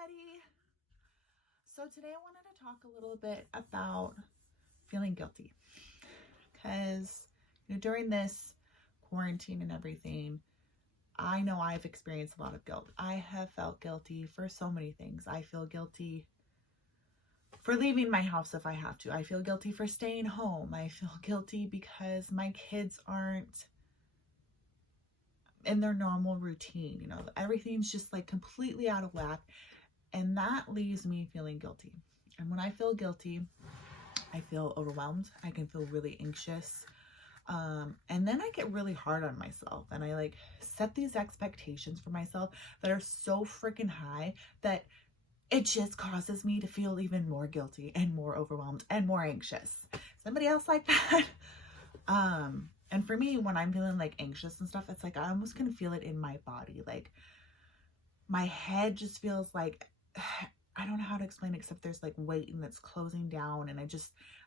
everybody. So today I wanted to talk a little bit about feeling guilty because during this quarantine and everything, I know I've experienced a lot of guilt. I have felt guilty for so many things. I feel guilty for leaving my house if I have to. I feel guilty for staying home. I feel guilty because my kids aren't in their normal routine. Everything's just like completely out of whack. And that leaves me feeling guilty. And when I feel guilty, I feel overwhelmed. I can feel really anxious. And then I get really hard on myself. And I like set these expectations for myself that are so freaking high that it just causes me to feel even more guilty and more overwhelmed and more anxious. Somebody else like that? And for me, when I'm feeling like anxious and stuff, it's like I almost can feel it in my body. Like my head just feels like, I don't know how to explain it except there's like weight and it's closing down, and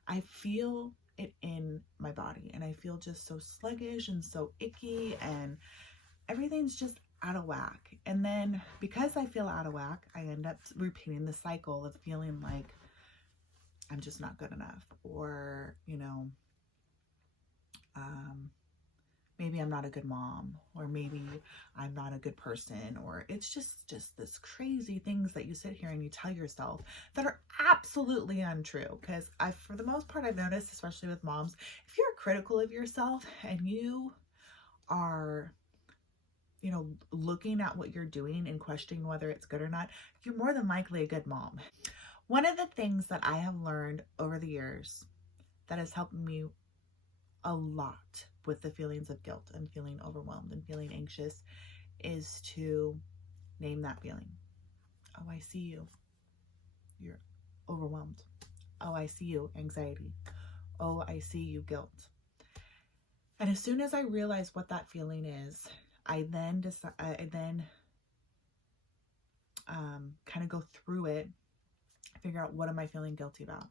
I feel it in my body, and I feel just so sluggish and so icky, and everything's just out of whack. And then because I feel out of whack, I end up repeating the cycle of feeling like I'm just not good enough, or maybe I'm not a good mom, or maybe I'm not a good person, or it's just this crazy things that you sit here and you tell yourself that are absolutely untrue. Because for the most part, I've noticed, especially with moms, if you're critical of yourself and you are, looking at what you're doing and questioning whether it's good or not, you're more than likely a good mom. One of the things that I have learned over the years that has helped me a lot with the feelings of guilt and feeling overwhelmed and feeling anxious is to name that feeling. Oh, I see you. You're overwhelmed. Oh, I see you. Anxiety. Oh, I see you. Guilt. And as soon as I realize what that feeling is, I then kind of go through it, figure out what am I feeling guilty about.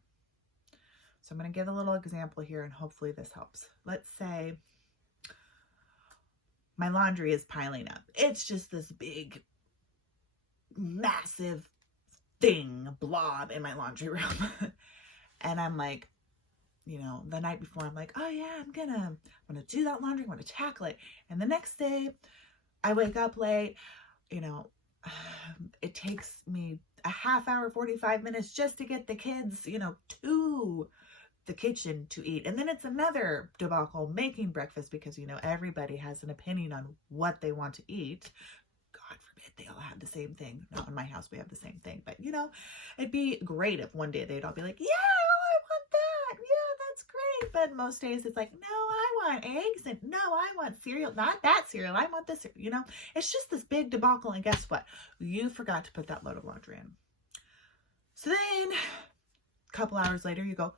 So I'm going to give a little example here, and hopefully this helps. Let's say my laundry is piling up. It's just this big, massive blob in my laundry room. And I'm like, the night before, I'm like, oh yeah, I'm gonna do that laundry. I'm gonna tackle it. And the next day I wake up late, it takes me a half hour, 45 minutes just to get the kids, to the kitchen to eat. And then it's another debacle making breakfast because, everybody has an opinion on what they want to eat. God forbid they all have the same thing. No, in my house, we have the same thing. But, it'd be great if one day they'd all be like, yeah, oh, I want that. Yeah, that's great. But most days it's like, no, I want eggs. And no, I want cereal. Not that cereal. I want this. It's just this big debacle. And guess what? You forgot to put that load of laundry in. So then a couple hours later, you go,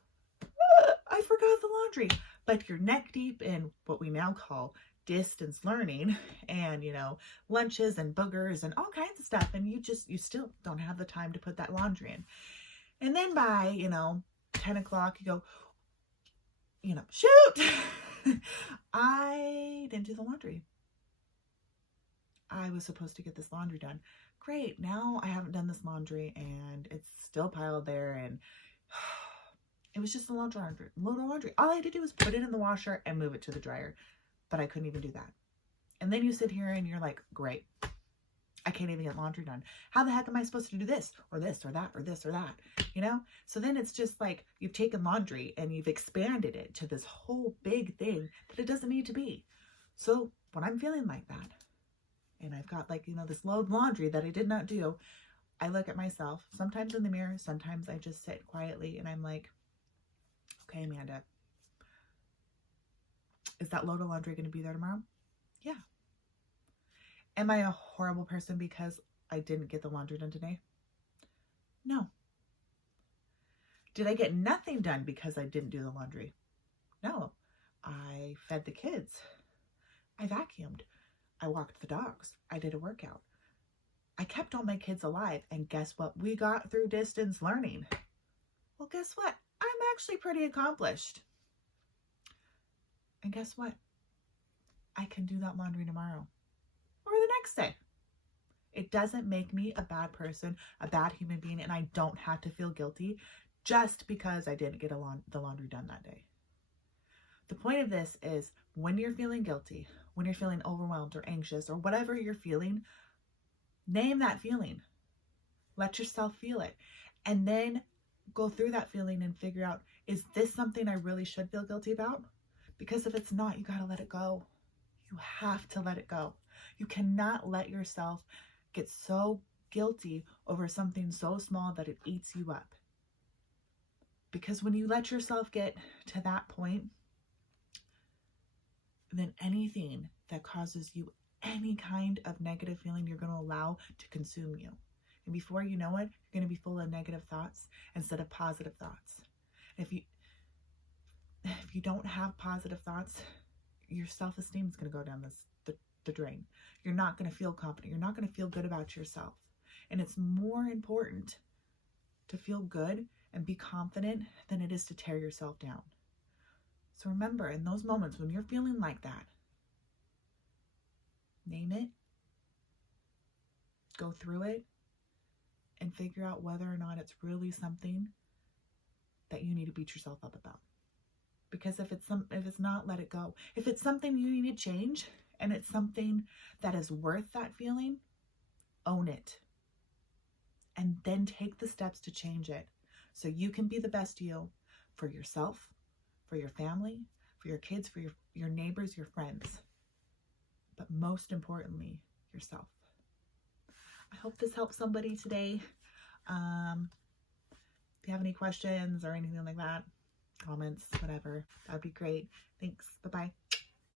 I forgot the laundry, but you're neck deep in what we now call distance learning and, lunches and boogers and all kinds of stuff. And you still don't have the time to put that laundry in. And then by, 10 o'clock, you go, shoot, I didn't do the laundry. I was supposed to get this laundry done. Great. Now I haven't done this laundry and it's still piled there, and it was just a load of laundry. All I had to do was put it in the washer and move it to the dryer. But I couldn't even do that. And then you sit here and you're like, great, I can't even get laundry done. How the heck am I supposed to do this or this or that or this or that? So then it's just like you've taken laundry and you've expanded it to this whole big thing that it doesn't need to be. So when I'm feeling like that and I've got this load of laundry that I did not do, I look at myself, sometimes in the mirror, sometimes I just sit quietly and I'm like, okay, Amanda, is that load of laundry going to be there tomorrow? Yeah. Am I a horrible person because I didn't get the laundry done today? No. Did I get nothing done because I didn't do the laundry? No. I fed the kids. I vacuumed. I walked the dogs. I did a workout. I kept all my kids alive. And guess what? We got through distance learning. Well, guess what? I'm actually pretty accomplished. And guess what? I can do that laundry tomorrow or the next day. It doesn't make me a bad person, a bad human being, and I don't have to feel guilty just because I didn't get the laundry done that day. The point of this is when you're feeling guilty, when you're feeling overwhelmed or anxious or whatever you're feeling, name that feeling. Let yourself feel it. And then go through that feeling and figure out, is this something I really should feel guilty about? Because if it's not, you got to let it go. You have to let it go. You cannot let yourself get so guilty over something so small that it eats you up. Because when you let yourself get to that point, then anything that causes you any kind of negative feeling, you're going to allow to consume you. And before you know it, you're going to be full of negative thoughts instead of positive thoughts. If you don't have positive thoughts, your self-esteem is going to go down the drain. You're not going to feel confident. You're not going to feel good about yourself. And it's more important to feel good and be confident than it is to tear yourself down. So remember, in those moments when you're feeling like that, name it, go through it, and figure out whether or not it's really something that you need to beat yourself up about. Because if it's not, let it go. If it's something you need to change and it's something that is worth that feeling, own it. And then take the steps to change it so you can be the best you for yourself, for your family, for your kids, for your neighbors, your friends. But most importantly, yourself. I hope this helps somebody today. If you have any questions or anything like that, comments, whatever, that'd be great. Thanks. Bye-bye.